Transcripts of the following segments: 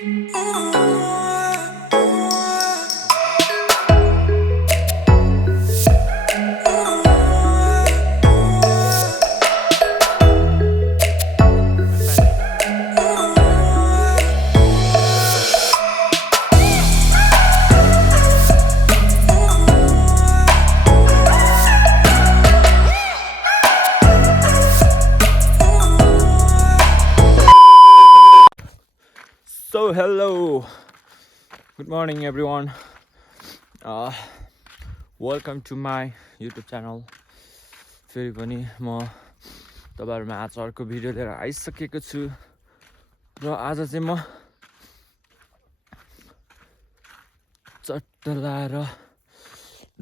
So hello, good morning everyone. Welcome to my YouTube channel. फेरि पनि म तपाईहरुमा आज अर्को भिडियो लिएर आइसकेको छु र आज चाहिँ म चट्ट लाएर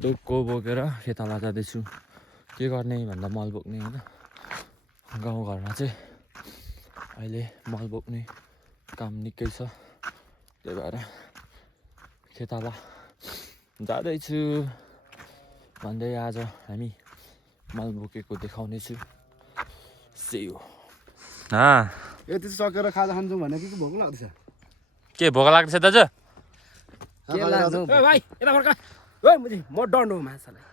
डोको बोकेर खेताला जाँदैछु। के गर्ने भन्दा मल बोक्ने हैन। गाउँ घरमा चाहिँ अहिले मल बोक्ने काम निकै छ, त्यही भएर खेताला जाँदैछु भन्दै आज हामी मल बोकेको देखाउने छु। See you. यति सकेर खाजा खान्छौँ भने के भोक लाग्दैछ? के भोक लाग्दैछ दाजु? के लाग्दो? ए भाइ यता फर्का। ओइ म डन्डो माछालाई।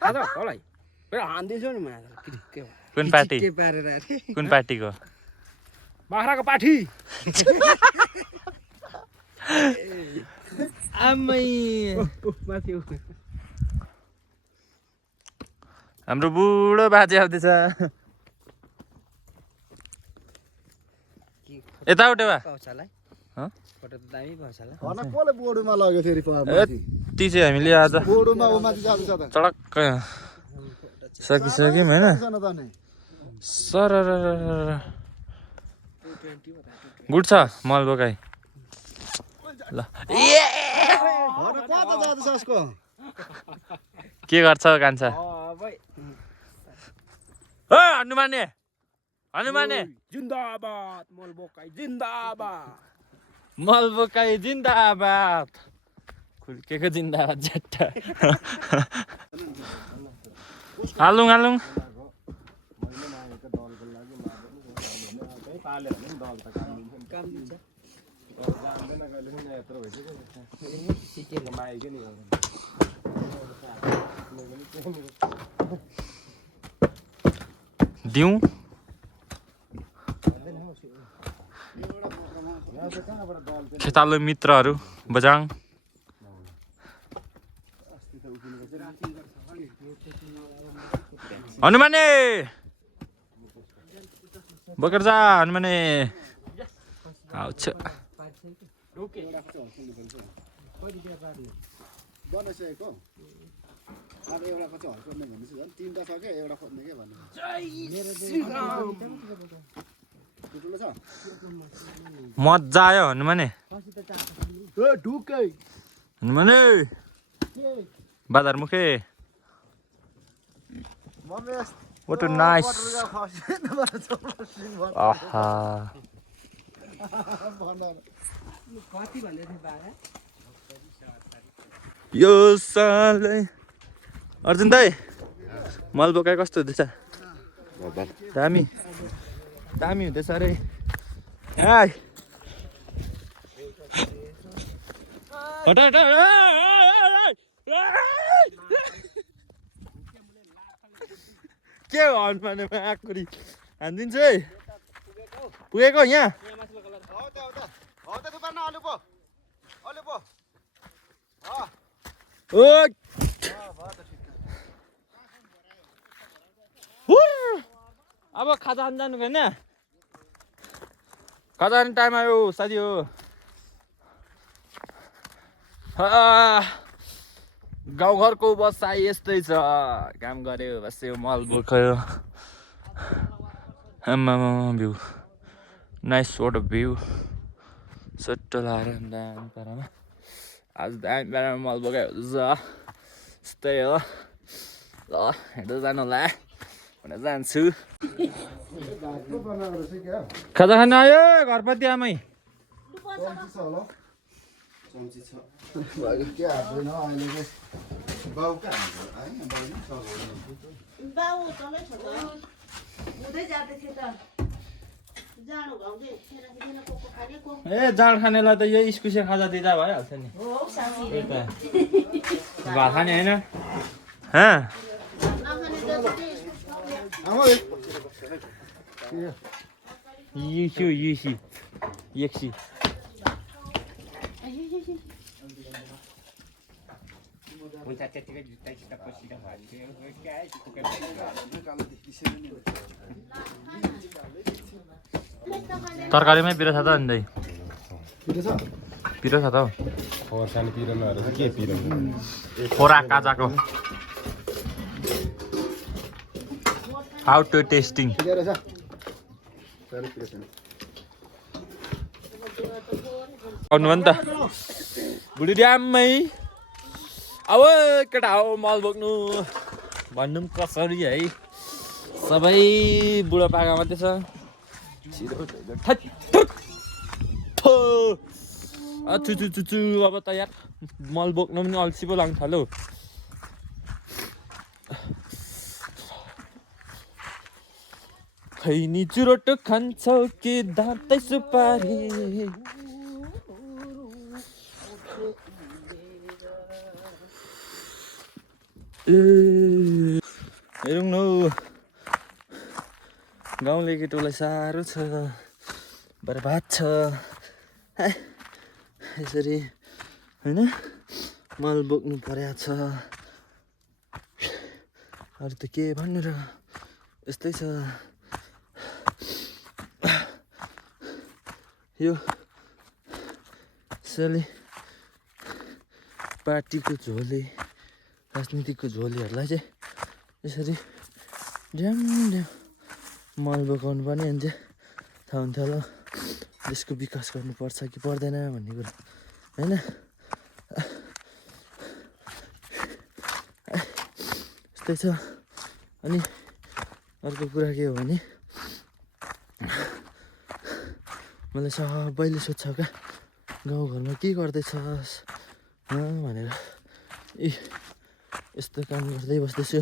खाजा तलाई। फेरि हान्दिछु नि माछालाई। के कुन पार्टी? के पारेर अरे? कुन पार्टीको? बाख्राको पाठी। आमै माथि हाम्रो बुढो बाजे आउँदैछ। यता उठेवा पौछालाई। ह? फोटो त दामी पौछाला। भन कसले बोडुमा लग्यो फेरि यति चाहिँ हामीले आज बोडुमा उमाथि जाँदैछ त। चडक्क सकिसक्यौँ हैन। सररररर गुड छ मल बोकाइ। ल भन कता जाँदैछ यसको? के गर्छ कान्छा? भाइ ओ हनुमाने हनुमाने जिन्दाबाद मल बोकाई जिन्दाबाद। मल बोकाइ जिन्दाबाद। खुर्केको जिन्दाबाद झट्टा। हालुङ हालुङ दिउँ खेतालो मित्रहरू बजाङ हनुमाने बोकेर जा हनुमाने आउँछ। बनाइसकेको अब एउटा पछि हल्काउने भन्दैछु झन् तीनटा छ के एउटा खोज्ने के भन्नु ठुलो छ मजा आयो हनुमाने। ए ढुकै हनुमाने बाजारमुखे ममेस what a nice आहा कति भन्दै थियो बाबा? यो सालै अर्जुन दाइ मल बोकाइ कस्तो हुँदैछ? दामी दामी हुँदैछ अरे। हाय हट हट के हो हनुमानेमा आकुरी हानिदिन्छु है। पुगेको यहाँ अब खाजा खान जानु होइन? खाजा खाने टाइम आयो साथी हो। गाउँघरको बसाइ यस्तै छ। काम गऱ्यो बस्यो मल बोक्यो। आम्मामा view nice what a view. सट्ट लाएर दामी पारामा आज दामी पारामा मल बोकायो यस्तै हो। ल हेर्दै जानु होला भनेर जान्छु। खाजा खान आयो घरपति आमै। बाउ तलै छ त उतै जाँदै थियो त जानु घाउ चाहिँ खेर खेर कोको खाने को ए जाँड खानेलाई त यही इस्कुसे खाजा दिँदा भइहाल्छ नि हो साथी त्यही त भात खाने होइन हाँ नखाने जति युसी एकसी हुन्छ त्यतिकै जुत्ता सित्ता पसिरा भयो तरकारीमै पिरो छ त अन्दै पिरो छ त हौ खोर्सानी पिरो नभएर चाहिँ के पिरो खोरा काजाको हाउ टु टेस्टिङ आउनु नि त बुढी ड्याममै अब केटा हो मल बोक्नु भन्नु पनि कसरी है सबै बुढोपाका मात्रै छ चुचु अब त यार मल बोक्नु पनि अल्छी पो लाग्नु थाल्यो खैनी चुरोट खान्छौ कि दाँतै सुपारी हेरौँ न गाउँले केटोलाई साह्रो छ बर्बाद छ यसरी होइन मल बोक्नु परेको छ अरू त के भन्नु र यस्तै छ यो यसैले पार्टीको झोले राजनीतिको झोलीहरूलाई चाहिँ यसरी ड्याम ड्याम मल बोकाउनु पर्ने भने चाहिँ थाहा हुन्थ्यो होला देशको विकास गर्नुपर्छ कि पर्दैन भन्ने कुरा होइन यस्तै छ अनि अर्को कुरा के हो भने मलाई सबैले सोध्छ क्या गाउँघरमा के गर्दैछस् भनेर ए यस्तो काम गर्दै बस्दैछु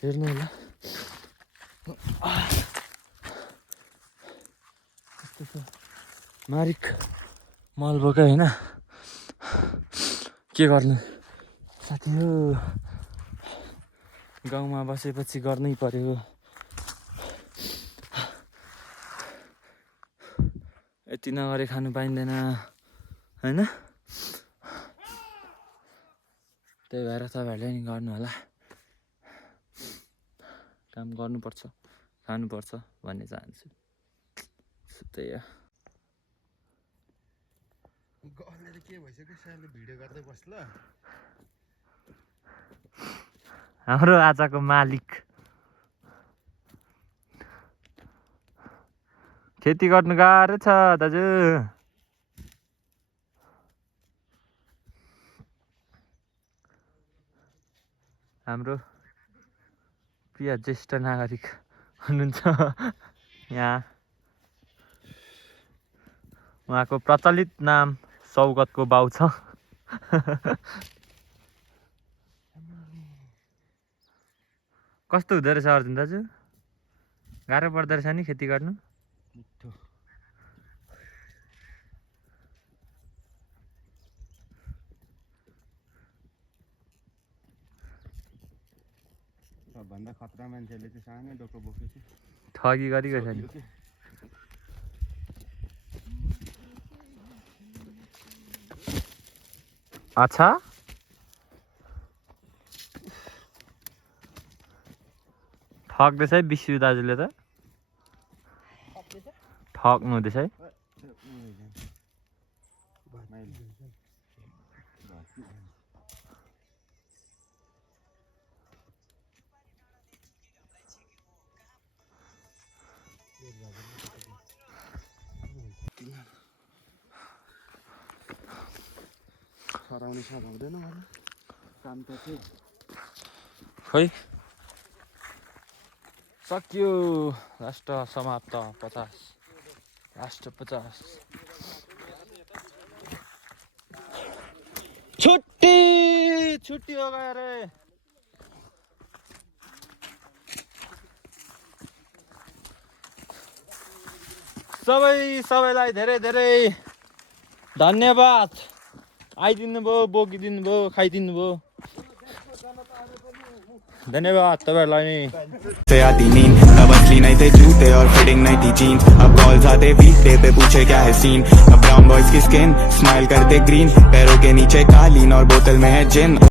हेर्नु होला यस्तो छ मारिक मल बोक्यो होइन के गर्नु साथी हो गाउँमा बसेपछि गर्नै पर्यो यति नगरे खानु पाइँदैन होइन त्यही भएर तपाईँहरूले नि गर्नु होला काम गर्नुपर्छ खानुपर्छ भन्ने चाहन्छु त्यही हो के भइसक्यो सानो भिडियो गर्दै बस्ला हाम्रो आजको मालिक खेती गर्नु गाह्रो छ दाजु हाम्रो प्रिय ज्येष्ठ नागरिक हुनुहुन्छ यहाँ उहाँको प्रचलित नाम सौगतको बाउ छ कस्तो हुँदो रहेछ अर्जुन दाजु गाह्रो पर्दो रहेछ नि खेती गर्नु सबभन्दा खतरा मान्छेले चाहिँ सानो डोको बोकेपछि ठगी गरेको छ नि अच्छा ठग्दैछ है विष्णु दाजुले त ठग्नु हुँदैछ है हराउने साथ हुँदैन होला काम त थियो खै सकियो लास्ट समाप्त 50 लास्ट 50 छुट्टी छुट्टी हो गयो रे सबैलाई धेरै धेरै धन्यवाद। आइदिनु भयो, बोकिदिनु भयो, खाइदिनु भयो। धन्यवाद तपाईँहरूलाई नि। से आती नींद अब असली नहीं थे जूते और फिटिंग नहीं थी जीन्स। अब कॉल्स आते वीकडे पे पूछे क्या है सीन। अब ब्राउन बॉयज की स्किन स्माइल करते ग्रीन, पैरों के नीचे कालीन और बोतल में है जिन।